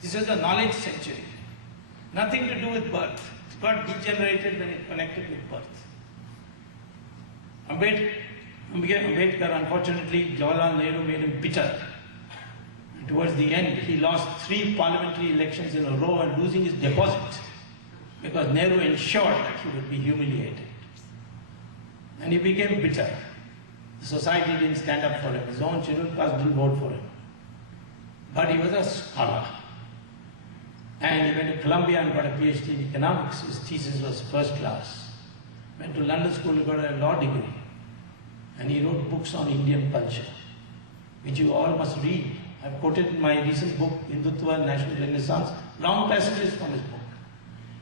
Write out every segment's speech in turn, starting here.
This is the knowledge century. Nothing to do with birth. It got degenerated when it connected with birth. Ambedkar, unfortunately, Jawaharlal Nehru made him bitter. And towards the end, he lost 3 parliamentary elections in a row and losing his deposit because Nehru ensured that he would be humiliated. And he became bitter. The society didn't stand up for him. His own scheduled caste didn't vote for him. But he was a scholar. And he went to Columbia and got a PhD in economics. His thesis was first class. Went to London School and got a law degree. And he wrote books on Indian culture, which you all must read. I've quoted in my recent book, Hindutva and National Renaissance, long passages from his book.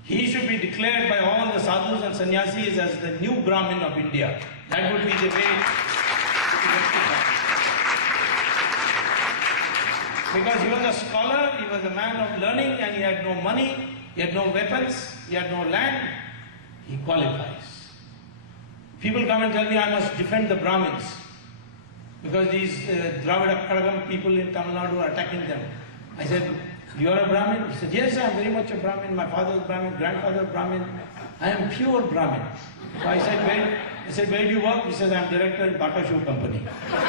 He should be declared by all the sadhus and sannyasis as the new Brahmin of India. That would be the way to get to that. Because he was a scholar, he was a man of learning, and he had no money, he had no weapons, he had no land. He qualifies. People come and tell me I must defend the Brahmins because these Dravida Kadagam people in Tamil Nadu are attacking them. I said, you are a Brahmin? He said, yes, I am very much a Brahmin. My father is Brahmin, grandfather is Brahmin. I am pure Brahmin. So I said, where do you work? He says, I am director in Bata Shoe Company. But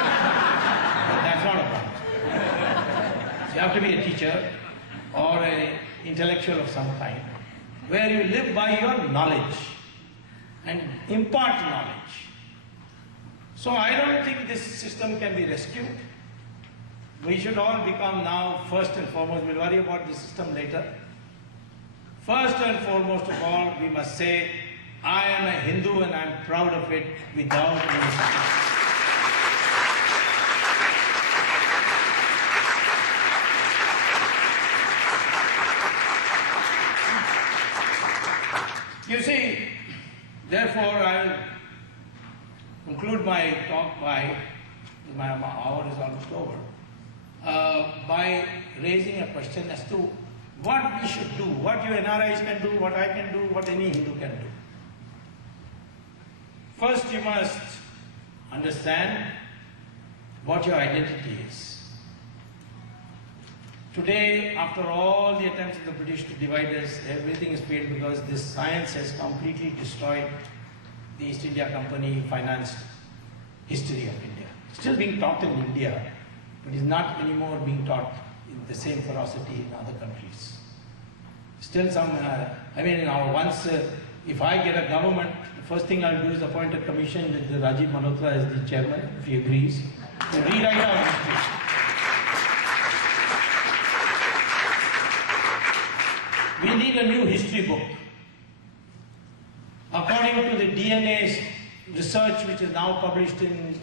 that's not a Brahmin. So you have to be a teacher or an intellectual of some kind, where you live by your knowledge and impart knowledge. So I don't think this system can be rescued. We should all become now, first and foremost, we'll worry about the system later. First and foremost of all, we must say, I am a Hindu and I am proud of it without any You see, therefore I will conclude my talk by, my hour is almost over, by raising a question as to what we should do, what you NRIs can do, what I can do, what any Hindu can do. First you must understand what your identity is. Today, after all the attempts of the British to divide us, everything is failed because this science has completely destroyed the East India Company financed history of India. It's still being taught in India, but is not anymore being taught in the same ferocity in other countries. Still some, once if I get a government, the first thing I'll do is appoint a commission with Rajiv Malhotra as the chairman, if he agrees, to rewrite our history. We need a new history book. According to the DNA research which is now published in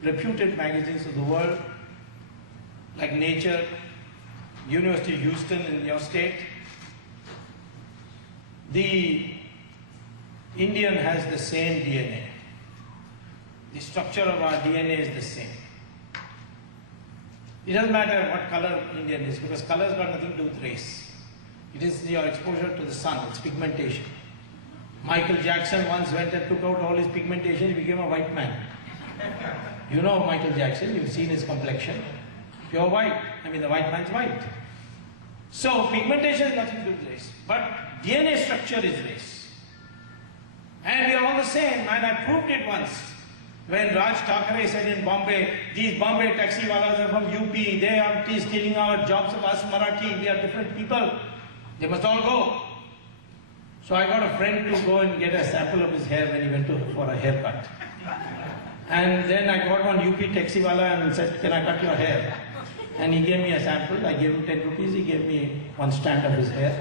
reputed magazines of the world, like Nature, University of Houston in your state, the Indian has the same DNA. The structure of our DNA is the same. It doesn't matter what color Indian is, because color has got nothing to do with race. It is your exposure to the sun, it's pigmentation. Michael Jackson once went and took out all his pigmentation, he became a white man. You know Michael Jackson, you've seen his complexion. Pure white, the white man's white. So pigmentation has nothing to do with race, but DNA structure is race. And we are all the same, and I proved it once. When Raj Thackeray said in Bombay, these Bombay taxi walas are from UP, they are stealing our jobs of us Marathi, we are different people. They must all go. So I got a friend to go and get a sample of his hair when he went for a haircut. And then I got one UP taxiwala and said, can I cut your hair? And he gave me a sample. I gave him 10 rupees. He gave me one strand of his hair.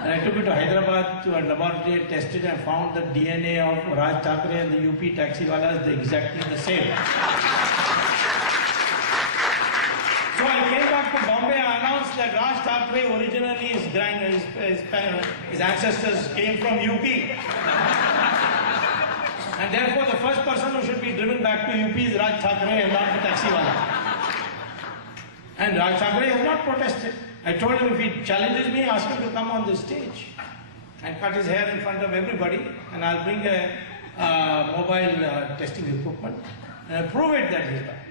And I took it to Hyderabad to a laboratory and tested and found the DNA of Raj Thackeray and the UP taxiwalas are exactly the same. So I came back to Bombay. I announced that Raj Thackeray originally his ancestors came from UP. And therefore the first person who should be driven back to UP is Raj Thackeray and not the taxiwala. And Raj Thackeray has not protested. I told him if he challenges me, ask him to come on the stage and cut his hair in front of everybody, and I'll bring a mobile testing equipment and I'll prove it that he's right.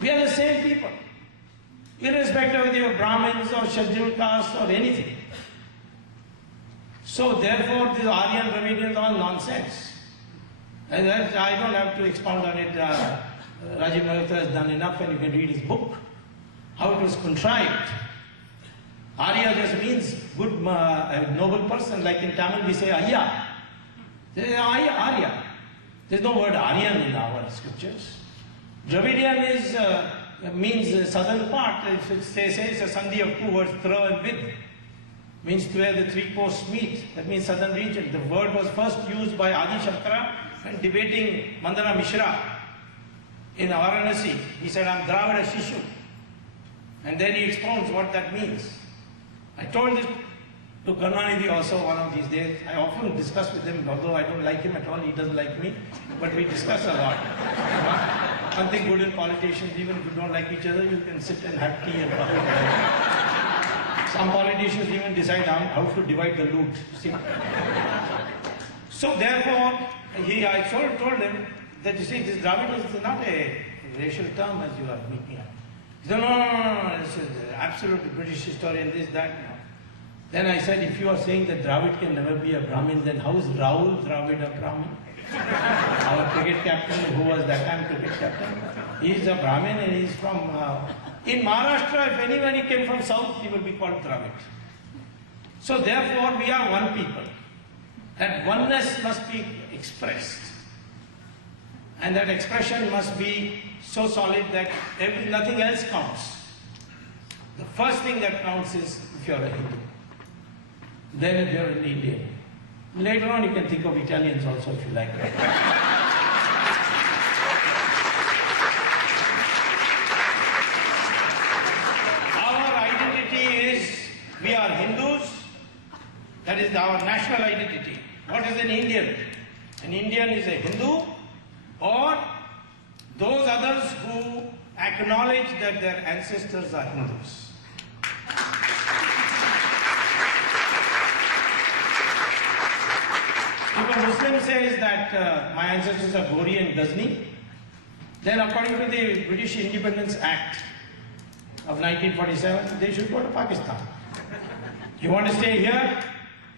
We are the same people. irrespective of whether you're Brahmins or scheduled castes or anything. So therefore, this Aryan Dravidian is all nonsense. And I don't have to expound on it. Rajiv Malhotra has done enough, and you can read his book, how it was contrived. Arya just means good, a noble person. Like in Tamil we say Ayya. There is Arya. There is no word Aryan in our scriptures. Dravidian means southern part. They say it's a sandhi of two words, thra and vid. Means where the three coasts meet. That means southern region. The word was first used by Adi Shankara when debating Mandana Mishra in Varanasi. He said, I'm Dravida Shishu. And then he expounds what that means. I told this to Karunanidhi also one of these days. I often discuss with him, although I don't like him at all, he doesn't like me, but we discuss a lot. One thing good in politicians, even if you don't like each other, you can sit and have tea and talk. Some politicians even decide how to divide the loot. See? So therefore, I told him that, you see, this Dravid is not a racial term as you are making up. He said, no, this is absolutely British historian, this, that. No. Then I said, if you are saying that Dravid can never be a Brahmin, then how is Rahul Dravid a Brahmin? Our cricket captain, who was that time cricket captain, he is a Brahmin and he is from... in Maharashtra, if anybody came from south, he will be called Dravid. So therefore, we are one people. That oneness must be expressed. And that expression must be so solid that nothing else counts. The first thing that counts is if you are a Hindu. Then if you are an Indian. Later on you can think of Italians also if you like. Our identity is, we are Hindus. That is our national identity. What is an Indian? An Indian is a Hindu or those others who acknowledge that their ancestors are Hindus. If a Muslim says that my ancestors are Gori and Ghazni, then according to the British Independence Act of 1947, they should go to Pakistan. You want to stay here?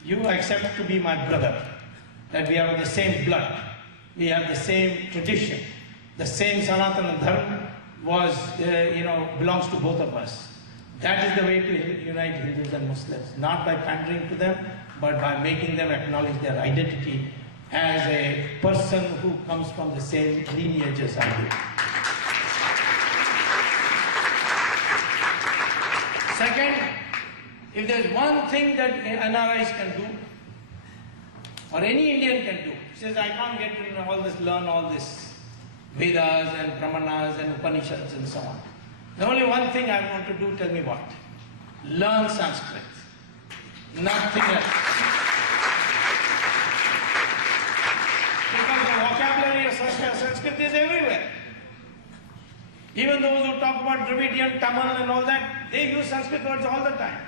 You accept to be my brother, that we are of the same blood, we have the same tradition, the same Sanatana Dharma was, belongs to both of us. That is the way to unite Hindus and Muslims, not by pandering to them, but by making them acknowledge their identity as a person who comes from the same lineage as I do. Second, if there is one thing that NRIs can do, or any Indian can do, he says, I can't get to learn all this Vedas and Brahmanas and Upanishads and so on. The only one thing I want to do, tell me what? Learn Sanskrit. Nothing else. Because the vocabulary of Sanskrit is everywhere. Even those who talk about Dravidian, Tamil and all that, they use Sanskrit words all the time.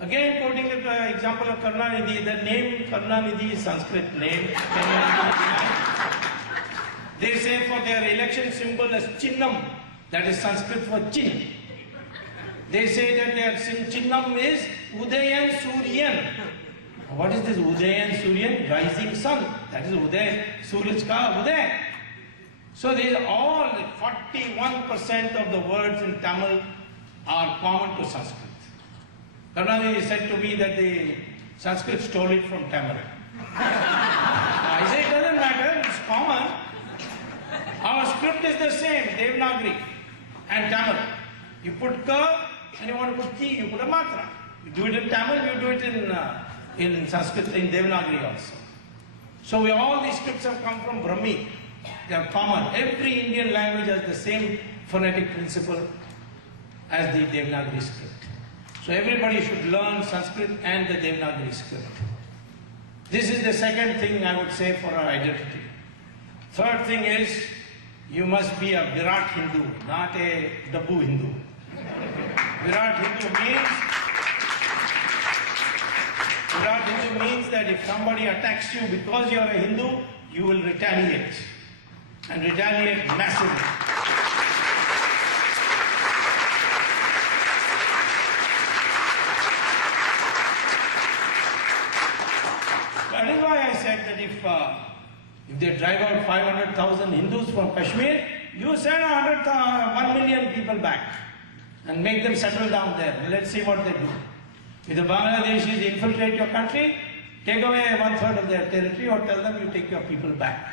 Again, quoting the example of Karunanidhi, the name Karunanidhi is Sanskrit name. They say for their election symbol as Chinnam, that is Sanskrit for chin. They say that their Chinnam is Udayan Suryan. What is this Udayan Suryan? Rising sun. That is Uday, Suraj ka Uday. So these all 41% of the words in Tamil are common to Sanskrit. Karunanidhi said to me that the Sanskrit stole it from Tamil. I say it doesn't matter, it's common. Our script is the same, Devanagari and Tamil. You put ka and you want to put ki, you put a matra. You do it in Tamil, you do it in Sanskrit, in Devanagari also. So all these scripts have come from Brahmi. They are common. Every Indian language has the same phonetic principle as the Devanagari script. So everybody should learn Sanskrit and the Devanagari script. This is the second thing I would say for our identity. Third thing is, you must be a Virat Hindu, not a Dabbu Hindu. Virat Hindu means that if somebody attacks you because you are a Hindu, you will retaliate. And retaliate massively. if they drive out 500,000 Hindus from Kashmir, you send 1 million people back and make them settle down there. And let's see what they do. If the Bangladeshis infiltrate your country, take away 1/3 of their territory or tell them you take your people back.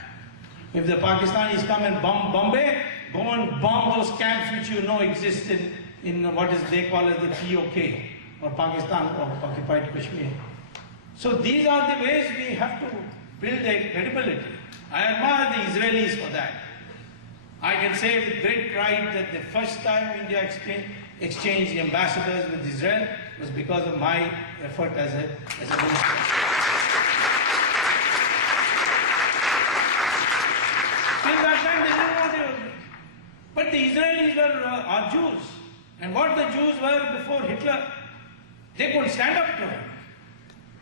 If the Pakistanis come and bomb Bombay, go and bomb those camps which you know exist in what is they call as the POK or Pakistan or occupied Kashmir. So these are the ways we have to build a credibility. I admire the Israelis for that. I can say with great pride that the first time India exchanged ambassadors with Israel was because of my effort as a minister. Till that time they didn't want to. But the Israelis are Jews. And what the Jews were before Hitler, they couldn't stand up to him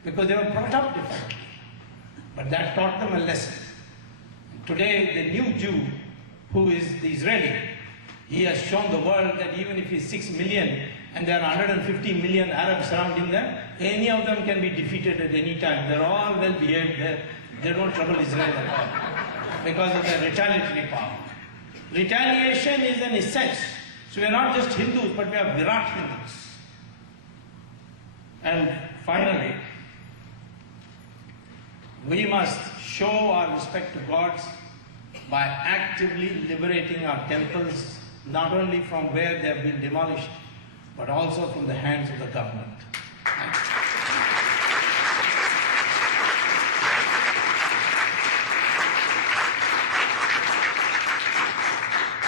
because they were brought up differently. But that taught them a lesson. Today, the new Jew, who is the Israeli, he has shown the world that even if he's 6 million and there are 150 million Arabs surrounding them, any of them can be defeated at any time. They're all well behaved. They don't trouble Israel at all because of their retaliatory power. Retaliation is an essence. So we are not just Hindus, but we are Virat Hindus. And finally, we must show our respect to gods by actively liberating our temples, not only from where they have been demolished, but also from the hands of the government.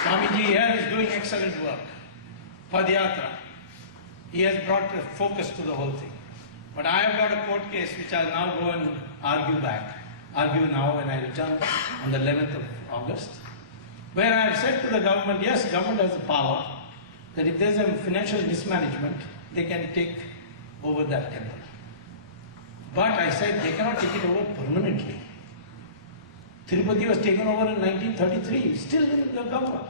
Swamiji here is doing excellent work. Padayatra. He has brought a focus to the whole thing. But I have got a court case which I'll now go and argue now when I return on the 11th of August, where I have said to the government, yes, government has the power that if there's a financial mismanagement, they can take over that temple. But I said they cannot take it over permanently. Tirupati was taken over in 1933, still in the government.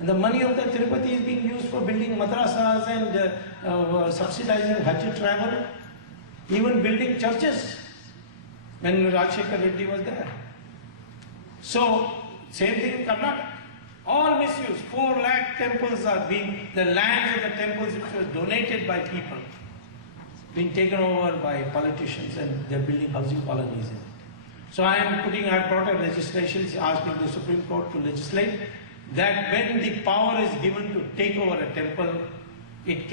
And the money of the Tirupati is being used for building madrasas and subsidizing Hajj travel, even building churches when Rajshekhar Reddy was there. So, same thing in Karnataka. All misuse. 4 lakh temples are being, the lands of the temples which were donated by people, being taken over by politicians and they're building housing colonies in it. So I brought a legislation asking the Supreme Court to legislate that when the power is given to take over a temple, it can